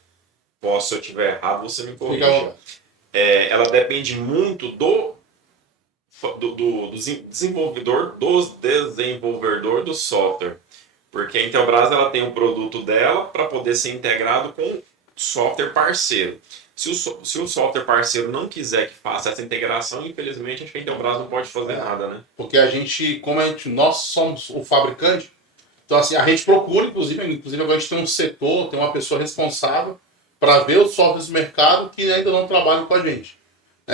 se eu estiver errado, você me corrija. Ela depende muito do desenvolvedor do software. Porque a Intelbras ela tem um produto dela para poder ser integrado com software parceiro. Se o software parceiro não quiser que faça essa integração, infelizmente acho que a Intelbras não pode fazer nada, né? Porque nós somos o fabricante, então assim, a gente procura, inclusive agora a gente tem um setor, tem uma pessoa responsável para ver os softwares do mercado que ainda não trabalham com a gente.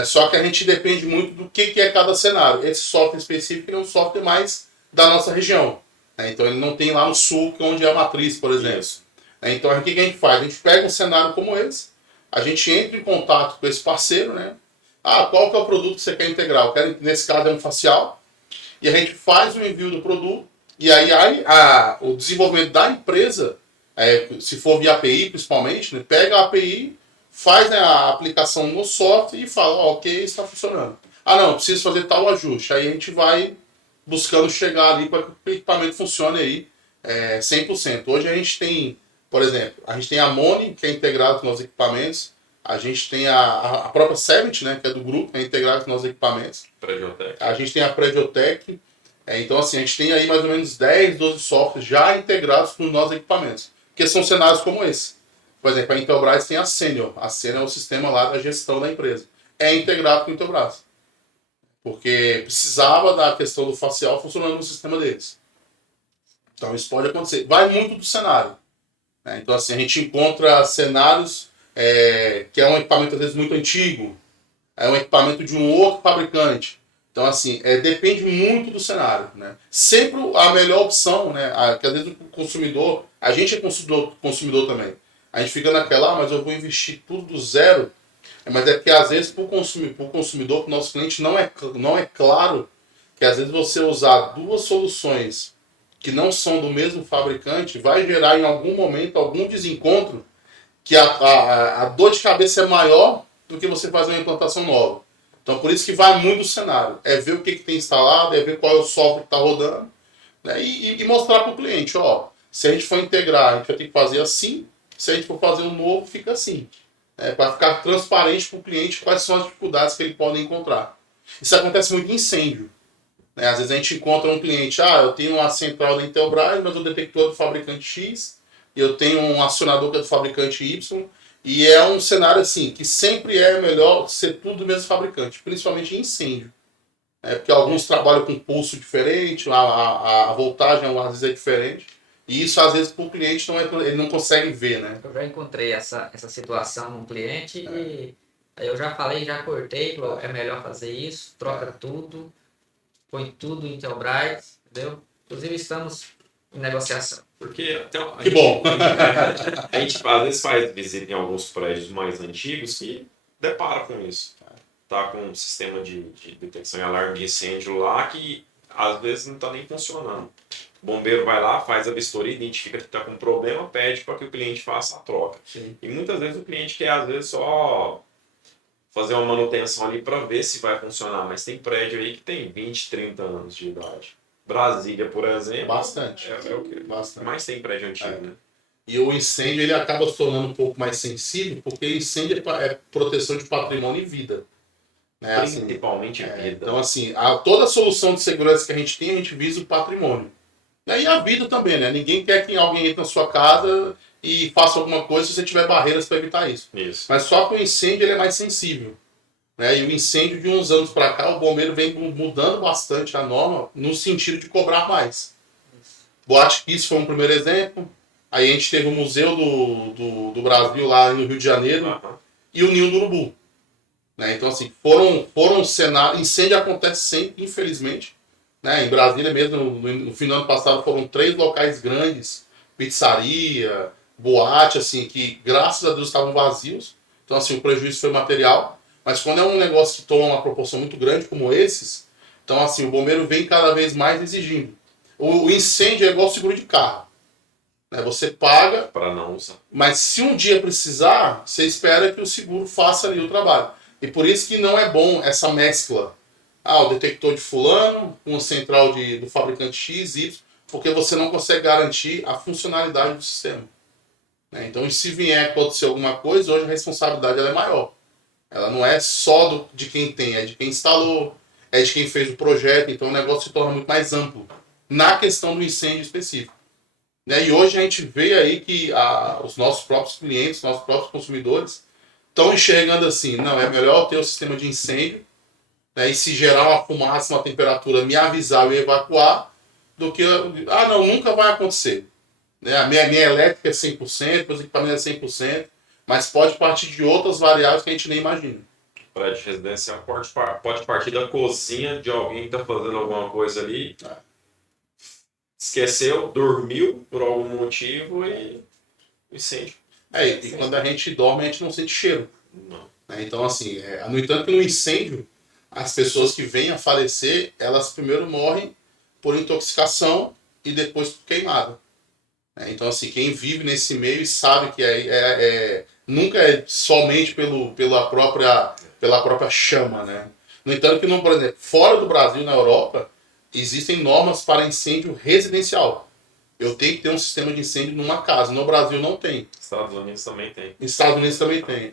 Só que a gente depende muito do que é cada cenário. Esse software específico é um software mais da nossa região. Então ele não tem lá no sul, que é onde é a matriz, por exemplo. Então o que a gente faz? A gente pega um cenário como esse, a gente entra em contato com esse parceiro, né? Qual que é o produto que você quer integrar? Nesse caso é um facial, e a gente faz o envio do produto, e aí o desenvolvimento da empresa, se for via API principalmente, né? Pega a API, faz, né, a aplicação no software e fala, ok, está funcionando. Não, preciso fazer tal ajuste. Aí a gente vai buscando chegar ali para que o equipamento funcione aí 100%. Hoje a gente tem, por exemplo, a gente tem a Moni, que é integrado com nossos equipamentos. A gente tem a própria Cebit, né, que é do grupo, que é integrado com nossos equipamentos. Prediotec. A gente tem a Prediotec. Então, assim, a gente tem aí mais ou menos 10, 12 softwares já integrados com os nossos equipamentos. Porque são cenários como esse. Por exemplo, a Intelbras tem a Senior. A Senior é o sistema lá da gestão da empresa. É integrado com a Intelbras. Porque precisava da questão do facial funcionando no sistema deles. Então isso pode acontecer. Vai muito do cenário. Então assim, a gente encontra cenários que é um equipamento às vezes muito antigo. É um equipamento de um outro fabricante. Então assim, depende muito do cenário. Né? Sempre a melhor opção, né? Que às vezes o consumidor, a gente é consumidor também. A gente fica naquela, mas eu vou investir tudo do zero. Mas é porque às vezes para o consumidor, para o nosso cliente, não é claro que às vezes você usar duas soluções que não são do mesmo fabricante vai gerar em algum momento algum desencontro que a dor de cabeça é maior do que você fazer uma implantação nova. Então por isso que vai muito o cenário. É ver o que tem instalado, é ver qual é o software que está rodando, né? E mostrar para o cliente, se a gente for integrar, a gente vai ter que fazer assim, se a gente for fazer um novo, fica assim. Para ficar transparente para o cliente quais são as dificuldades que ele pode encontrar. Isso acontece muito em incêndio. Às vezes a gente encontra um cliente, eu tenho uma central da Intelbras, mas o detector é do fabricante X, e eu tenho um acionador que é do fabricante Y, e é um cenário assim, que sempre é melhor ser tudo do mesmo fabricante, principalmente em incêndio. Porque alguns trabalham com pulso diferente, a voltagem às vezes é diferente. E isso, às vezes, para o cliente, ele não consegue ver, né? Eu já encontrei essa situação num cliente e aí eu já falei, já cortei, é melhor fazer isso, troca tudo, põe tudo em Intelbras, entendeu? Inclusive, estamos em negociação. Porque que bom! A gente às vezes faz visita em alguns prédios mais antigos que depara com isso. Tá com um sistema de detecção e alarme de incêndio lá que às vezes não está nem funcionando. O bombeiro vai lá, faz a vistoria, identifica que está com problema, pede para que o cliente faça a troca. Sim. E muitas vezes o cliente quer, às vezes, só fazer uma manutenção ali para ver se vai funcionar. Mas tem prédio aí que tem 20, 30 anos de idade. Brasília, por exemplo, Bastante. É o que Bastante. mais tem prédio antigo, né? E o incêndio ele acaba se tornando um pouco mais sensível, porque incêndio é proteção de patrimônio e vida. Principalmente vida. Então, assim, toda a solução de segurança que a gente visa o patrimônio. E a vida também, né? Ninguém quer que alguém entre na sua casa e faça alguma coisa se você tiver barreiras para evitar isso. Mas só que o incêndio ele é mais sensível. Né? E o incêndio de uns anos para cá, o bombeiro vem mudando bastante a norma no sentido de cobrar mais. Boate Kiss foi um primeiro exemplo. Aí a gente teve o Museu do Brasil lá no Rio de Janeiro e o Ninho do Urubu. Né? Então, assim, foram cenários. Incêndio acontece sempre, infelizmente. Né? Em Brasília mesmo, no fim do ano passado, foram 3 locais grandes, pizzaria, boate, assim, que graças a Deus estavam vazios. Então, assim, o prejuízo foi material. Mas quando é um negócio que toma uma proporção muito grande, como esses, então, assim, o bombeiro vem cada vez mais exigindo. O incêndio é igual seguro de carro. Né? Você paga, Para não usar. mas se um dia precisar, você espera que o seguro faça ali o trabalho. E por isso que não é bom essa mescla. O detector de fulano, uma central do fabricante X, Y, porque você não consegue garantir a funcionalidade do sistema. Né? Então, se vier acontecer alguma coisa, hoje a responsabilidade ela é maior. Ela não é só de quem tem, é de quem instalou, é de quem fez o projeto. Então, o negócio se torna muito mais amplo na questão do incêndio específico. Né? E hoje a gente vê aí que os nossos próprios clientes, os nossos próprios consumidores estão enxergando assim, não, é melhor ter o sistema de incêndio, né? E se gerar uma fumaça, uma temperatura, me avisar e evacuar, do que, não, nunca vai acontecer. Né? A minha elétrica é 100%, meus equipamentos é 100%, mas pode partir de outras variáveis que a gente nem imagina. Prédio residencial pode partir da cozinha de alguém que está fazendo alguma coisa ali, esqueceu, dormiu por algum motivo e incêndio. E quando a gente dorme, a gente não sente cheiro. Não. Né? Então, assim, no entanto que no incêndio, as pessoas que vêm a falecer, elas primeiro morrem por intoxicação e depois por queimada. Então, assim, quem vive nesse meio sabe que nunca é somente pela própria chama, né? No entanto que, por exemplo, fora do Brasil, na Europa, existem normas para incêndio residencial. Eu tenho que ter um sistema de incêndio numa casa. No Brasil não tem. Estados Unidos também tem. Estados Unidos também tem,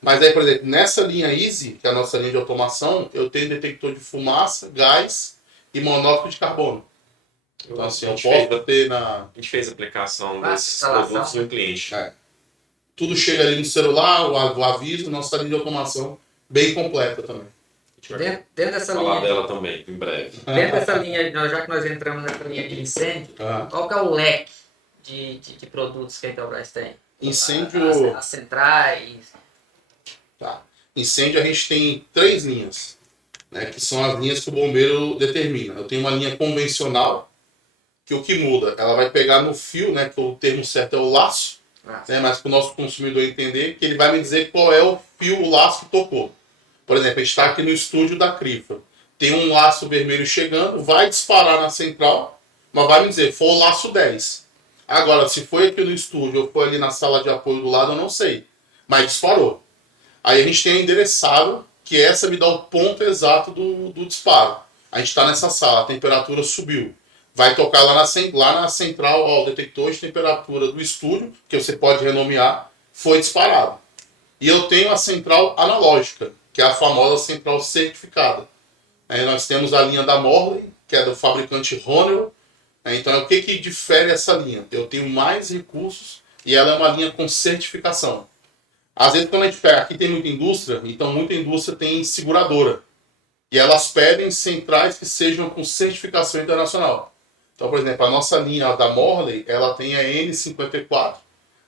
Mas aí, por exemplo, nessa linha Easy, que é a nossa linha de automação, eu tenho detector de fumaça, gás e monóxido de carbono. Então, assim, eu posso ter A gente fez a aplicação desses instalação. produtos no cliente. Tudo chega ali no celular, o aviso, nossa linha de automação bem completa também. A gente vai Dentro dessa falar linha, dela também, em breve. dentro dessa linha, já que nós entramos nessa linha de incêndio, qual que é o leque de produtos que a Intelbras tem? Incêndio. As centrais. Tá. Incêndio a gente tem 3 linhas, né, que são as linhas que o bombeiro determina. Eu tenho uma linha convencional, que o que muda? Ela vai pegar no fio, né, que o termo certo é o laço, né, mas para o nosso consumidor entender, que ele vai me dizer qual é o fio, o laço que tocou. Por exemplo, a gente está aqui no estúdio da Crifa. Tem um laço vermelho chegando, vai disparar na central, mas vai me dizer, foi o laço 10. Agora, se foi aqui no estúdio ou foi ali na sala de apoio do lado, eu não sei. Mas disparou. Aí a gente tem a endereçável, que essa me dá o ponto exato do disparo. A gente está nessa sala, a temperatura subiu. Vai tocar lá na central, o detector de temperatura do estúdio, que você pode renomear, foi disparado. E eu tenho a central analógica, que é a famosa central certificada. Aí nós temos a linha da Morley, que é do fabricante Honeywell. Então, o que difere essa linha? Eu tenho mais recursos e ela é uma linha com certificação. Às vezes, quando a gente pega, aqui tem muita indústria, então muita indústria tem seguradora. E elas pedem centrais que sejam com certificação internacional. Então, por exemplo, a nossa linha da Morley, ela tem a N54,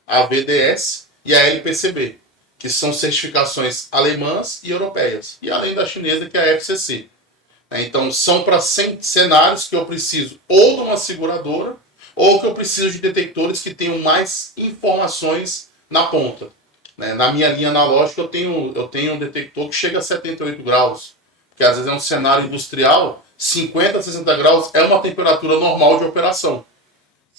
a VDS e a LPCB, que são certificações alemãs e europeias. E além da chinesa, que é a FCC. Então, são para cenários que eu preciso ou de uma seguradora, ou que eu preciso de detectores que tenham mais informações na ponta. Na minha linha analógica, eu tenho um detector que chega a 78 graus. Porque às vezes é um cenário industrial, 50 a 60 graus é uma temperatura normal de operação.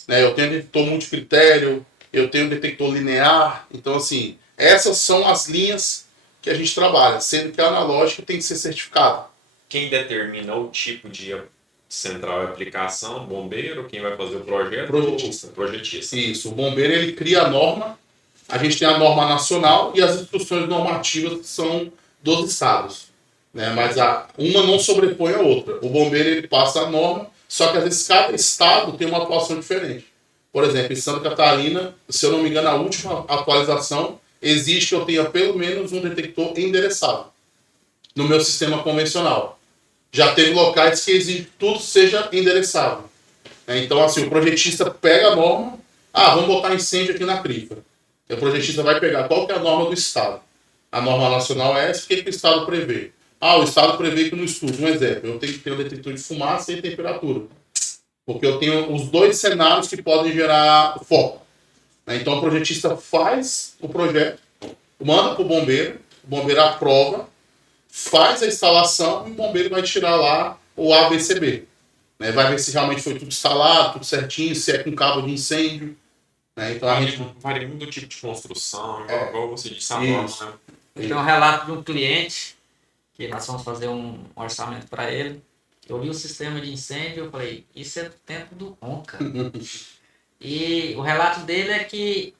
Eu tenho detector multicritério, eu tenho detector linear. Então, assim, essas são as linhas que a gente trabalha, sendo que a analógica tem que ser certificada. Quem determina o tipo de central de aplicação, bombeiro, quem vai fazer o projeto? Projetista. Isso, o bombeiro ele cria a norma, a gente tem a norma nacional e as instruções normativas que são dos estados. Mas uma não sobrepõe a outra. O bombeiro ele passa a norma, só que às vezes cada estado tem uma atuação diferente. Por exemplo, em Santa Catarina, se eu não me engano, a última atualização exige que eu tenha pelo menos um detector endereçável no meu sistema convencional. Já teve locais que exigem que tudo seja endereçável. Então, assim, o projetista pega a norma, vamos botar incêndio aqui na Crifa. O projetista vai pegar qual que é a norma do estado. A norma nacional é essa, o que o estado prevê? O estado prevê que no estúdio, um exemplo, eu tenho que ter um detector de fumaça e temperatura. Porque eu tenho os 2 cenários que podem gerar foco. né? Então o projetista faz o projeto, manda para o bombeiro aprova, faz a instalação e o bombeiro vai tirar lá o ABCB. Né? Vai ver se realmente foi tudo instalado, tudo certinho, se é com cabo de incêndio. Né? Então a gente... Varia muito do tipo de construção, igual você disse, a Isso. norma, né? Eu tenho um relato de um cliente que nós vamos fazer um orçamento para ele. Eu vi o sistema de incêndio, eu falei, isso é do tempo do Ronca. E o relato dele é que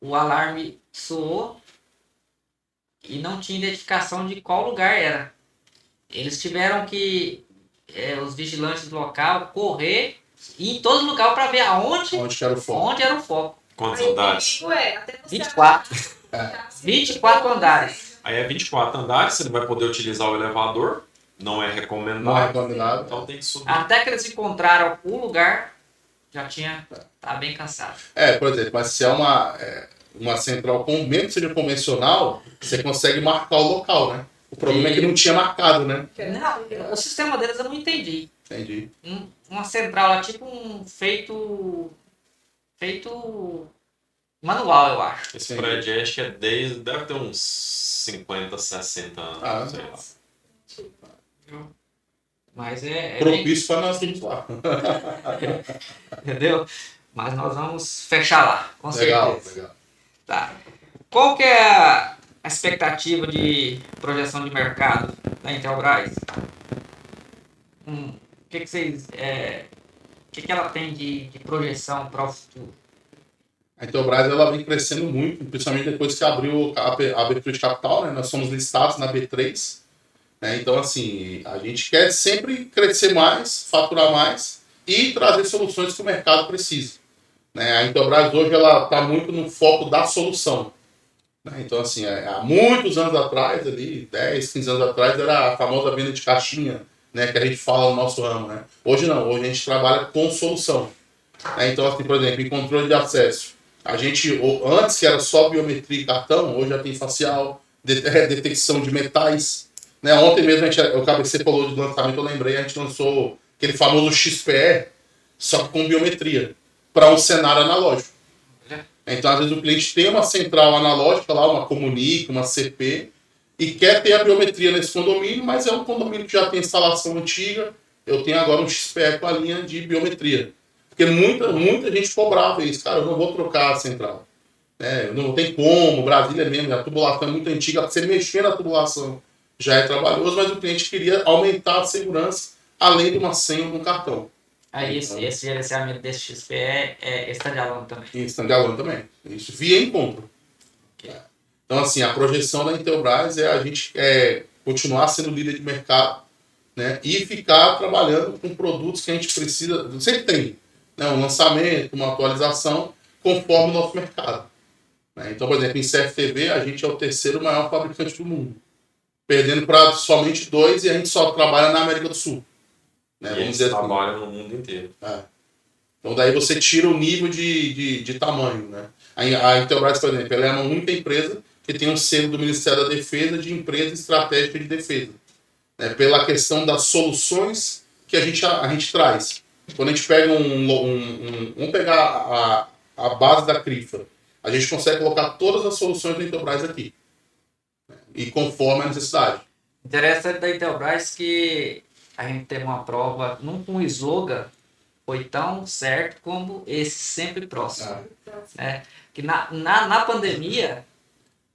o alarme soou e não tinha identificação de qual lugar era. Eles tiveram que, os vigilantes do local, correr e em todo lugar para ver Onde era o foco. onde era o foco. Quantos Aí o andares? perigo é, até você 24. achar, 24 andares. Aí é 24 andares, você não vai poder utilizar o elevador, não é recomendado. Não é recomendado. Então tem que subir. Até que eles encontraram o lugar, já tinha, tá bem cansado. Por exemplo, mas se é uma central, mesmo que seja convencional, você consegue marcar o local, né? O problema é que não tinha marcado, né? Não, o sistema deles eu não entendi. Entendi. Uma central lá, tipo feito manual, eu acho. Esse Entendi. prédio acho que deve ter uns 50, 60 anos, sei lá. Mas é bem, Propício para nós irmos lá. entendeu? Mas nós vamos fechar lá, com Legal, certeza. legal. Tá. Qual que é a expectativa de projeção de mercado da Intelbras? O que vocês... o que ela tem de projeção para o futuro? A Intelbras ela vem crescendo muito, principalmente depois que abriu a abertura de capital, né? Nós somos listados na B3. Né? Então, assim, a gente quer sempre crescer mais, faturar mais e trazer soluções que o mercado precisa. Né? A Intelbras hoje está muito no foco da solução. Né? Então, assim, há muitos anos atrás, ali, 10, 15 anos atrás, era a famosa venda de caixinha, né? Que a gente fala no nosso ramo. Né? Hoje não, hoje a gente trabalha com solução. Né? Então, assim, por exemplo, em controle de acesso, a gente, antes que era só biometria e cartão, hoje já tem facial, detecção de metais. Né? Ontem mesmo, o KBC falou de lançamento, eu lembrei, a gente lançou aquele famoso XPE, só que com biometria, para um cenário analógico. Então, às vezes, o cliente tem uma central analógica lá, uma Comunique, uma CP, e quer ter a biometria nesse condomínio, mas é um condomínio que já tem instalação antiga, eu tenho agora um XPE com a linha de biometria. Porque muita gente cobrava isso, cara, eu não vou trocar a central. Não tem como, Brasília mesmo, a tubulação é muito antiga, você mexer na tubulação já é trabalhoso, mas o cliente queria aumentar a segurança, além de uma senha ou de um cartão. Aí esse gerenciamento desse XPE é standalone também. E standalone também. Isso via encontro. Okay. Então, assim, a projeção da Intelbras é a gente continuar sendo líder de mercado, né, e ficar trabalhando com produtos que a gente precisa, sempre tem, né, um lançamento, uma atualização, conforme o nosso mercado. Né? Então, por exemplo, em CFTV, a gente é o terceiro maior fabricante do mundo, perdendo para somente 2 e a gente só trabalha na América do Sul. Né? E eles trabalham no mundo inteiro. Então daí você tira o nível de tamanho. Né? A Intelbras, por exemplo, ela é uma única empresa que tem um selo do Ministério da Defesa de empresa estratégica de defesa. Né? Pela questão das soluções que a gente traz. Quando a gente pega vamos pegar a base da CRIFA, a gente consegue colocar todas as soluções da Intelbras aqui. Né? E conforme a necessidade. Interessante da Intelbras que a gente teve uma prova, não com o slogan, foi tão certo como esse sempre próximo. Né? Que na pandemia,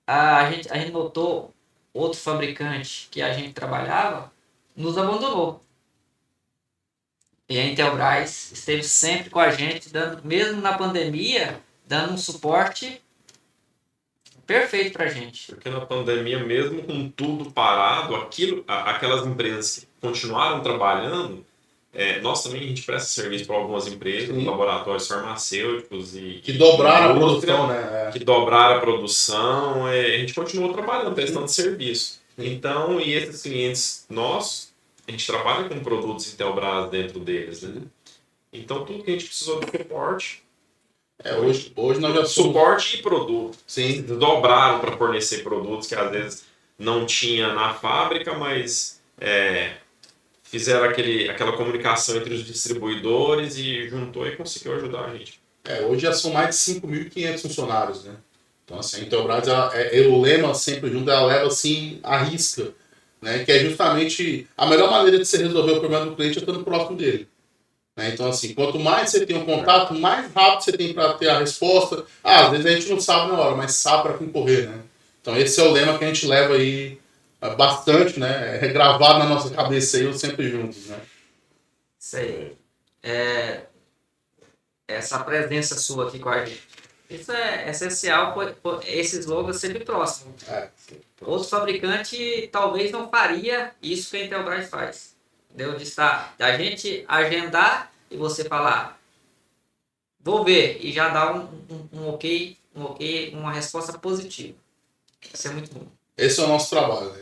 a gente notou outro fabricante que a gente trabalhava, nos abandonou. E a Intelbras esteve sempre com a gente, mesmo na pandemia, dando um suporte perfeito pra gente. Porque na pandemia, mesmo com tudo parado, aquelas empresas que continuaram trabalhando, nós também a gente presta serviço para algumas empresas, Sim. laboratórios farmacêuticos Que dobraram a indústria, produção, né? que dobraram a produção, a gente continuou trabalhando, prestando serviço. Sim. Então, e esses clientes nossos, a gente trabalha com produtos Intelbras dentro deles, né? Então, tudo que a gente precisou de suporte, Hoje nós já somos... suporte e produto. Sim. Dobraram para fornecer produtos que às vezes não tinha na fábrica, mas fizeram aquela comunicação entre os distribuidores e juntou e conseguiu ajudar a gente. Hoje já são mais de 5.500 funcionários, né? Então, assim, a Intelbras, o lema sempre junto, ela leva assim à risca, né? Que é justamente a melhor maneira de você resolver o problema do cliente é estando próximo dele. Né? Então, assim, quanto mais você tem um contato, mais rápido você tem para ter a resposta. Às vezes a gente não sabe na hora, mas sabe para quem correr, né? Então, esse é o lema que a gente leva aí bastante, né? É gravado na nossa cabeça aí, sempre juntos, né? Isso aí. Essa presença sua aqui com a gente. Isso é essencial, esse slogan é sempre próximo. Outro fabricante talvez não faria isso que a Intelbras faz. Entendeu? Da gente agendar e você falar, vou ver, e já dar um ok, uma resposta positiva. Isso é muito bom. Esse é o nosso trabalho.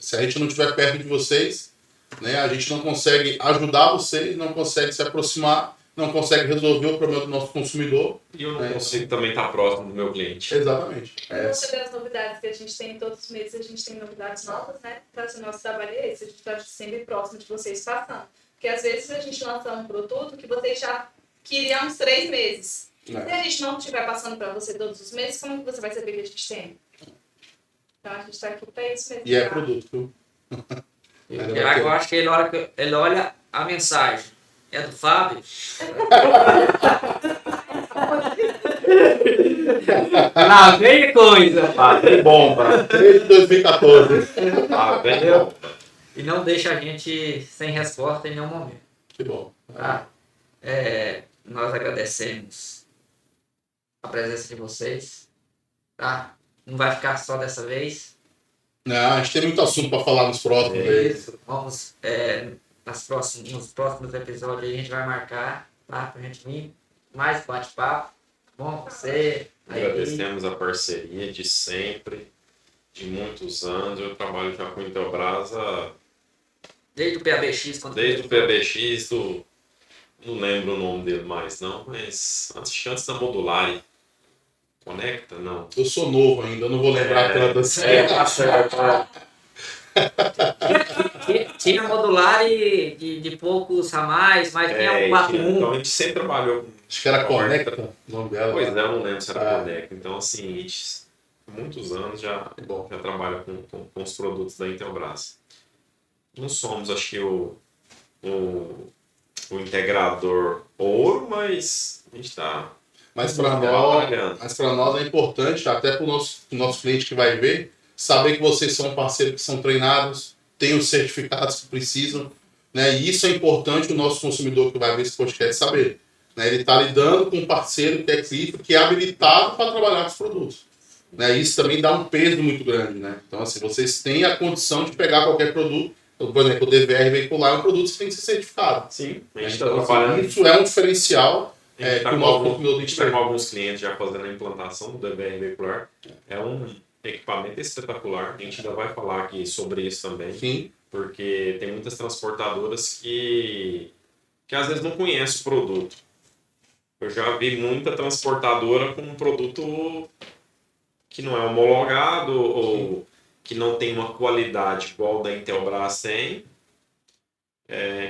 Se a gente não estiver perto de vocês, né, a gente não consegue ajudar vocês, não consegue se aproximar, não consegue resolver o problema do nosso consumidor. E eu não consigo também estar próximo do meu cliente. Exatamente. Você vê as novidades que a gente tem todos os meses, a gente tem novidades novas, né? Então, o nosso trabalho é esse, a gente está sempre próximo de vocês passando. Porque às vezes a gente lança um produto que vocês já queriam há uns 3 meses. Se a gente não estiver passando para você todos os meses, como que você vai saber que a gente tem? Então a gente está aqui para isso mesmo. E é produto, viu? Eu acho que ele olha a mensagem. É do Fábio? Lá vem coisa. Tem bomba. Desde 2014. Vem bomba. E não deixa a gente sem resposta em nenhum momento. Que bom. Tá? Nós agradecemos a presença de vocês. Tá? Não vai ficar só dessa vez. Não, a gente tem muito assunto para falar nos próximos. Isso. Vamos, nos próximos episódios a gente vai marcar, tá? Pra gente vir mais bate-papo. Bom com você. Agradecemos a parceria de sempre, de muitos anos. Eu trabalho já com a Intelbras desde o PABX. Desde o PABX, não lembro o nome dele mais não, mas antes da Modulari. Conecta? Não. Eu sou novo ainda, eu não vou lembrar tanto assim. Tá certo. Tinha modular de poucos a mais, mas tinha um 4.1. Então a gente sempre trabalhou com... Acho que era Conecta o nome dela. Pois é, eu não lembro se era Conecta. Então, assim, a gente há muitos anos já trabalha com os produtos da Intelbras. Não somos, acho que, o integrador ouro, mas a gente está... Mas para nós é importante, até para o nosso cliente que vai ver, saber que vocês são parceiros que são treinados, têm os certificados que precisam, né? E isso é importante o nosso consumidor que vai ver esse podcast saber. Né? Ele está lidando com um parceiro que é crítico, que é habilitado para trabalhar com os produtos. Né? Isso também dá um peso muito grande. Né? Então, assim, vocês têm a condição de pegar qualquer produto. Por exemplo, o DVR veicular é um produto que tem que ser certificado. Sim, a gente então, está trabalhando. Isso é um diferencial. A gente está com alguns clientes já fazendo a implantação do DVR veicular. É um equipamento espetacular. A gente ainda vai falar aqui sobre isso também. Sim. Porque tem muitas transportadoras que às vezes não conhecem o produto. Eu já vi muita transportadora com um produto que não é homologado ou que não tem uma qualidade igual da Intelbras tem.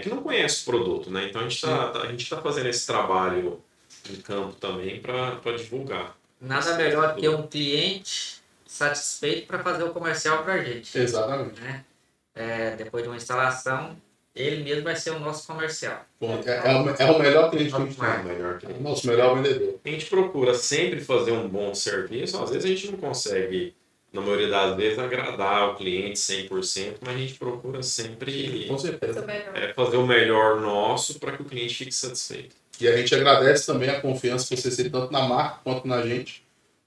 Que não conhece o produto, né? Então a gente tá fazendo esse trabalho em campo também para divulgar. Nada melhor que um cliente satisfeito para fazer o comercial para a gente. Exatamente. Né? Depois de uma instalação, ele mesmo vai ser o nosso comercial. Bom, é o melhor cliente que a gente tem. O nosso melhor vendedor. A gente procura sempre fazer um bom serviço. Às vezes a gente não consegue, na maioria das vezes, agradar o cliente 100%, mas a gente procura sempre Com certeza. Fazer o melhor nosso para que o cliente fique satisfeito. E a gente agradece também a confiança que vocês têm tanto na marca quanto na gente.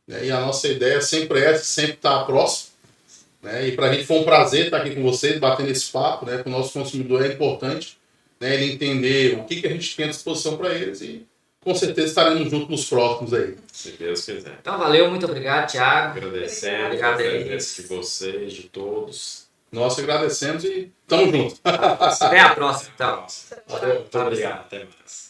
Né? E a nossa ideia sempre é sempre estar próximo. Né? E para a gente foi um prazer estar aqui com vocês, batendo esse papo. Né? Para o nosso consumidor é importante, né? Ele entender o que a gente tem à disposição para eles e com certeza estaremos juntos nos próximos aí. Se Deus quiser. Então valeu, muito obrigado, Thiago. Agradecemos a presença de vocês, de todos. Nós agradecemos e estamos juntos. Até a próxima, então. Valeu, muito obrigado. Até mais.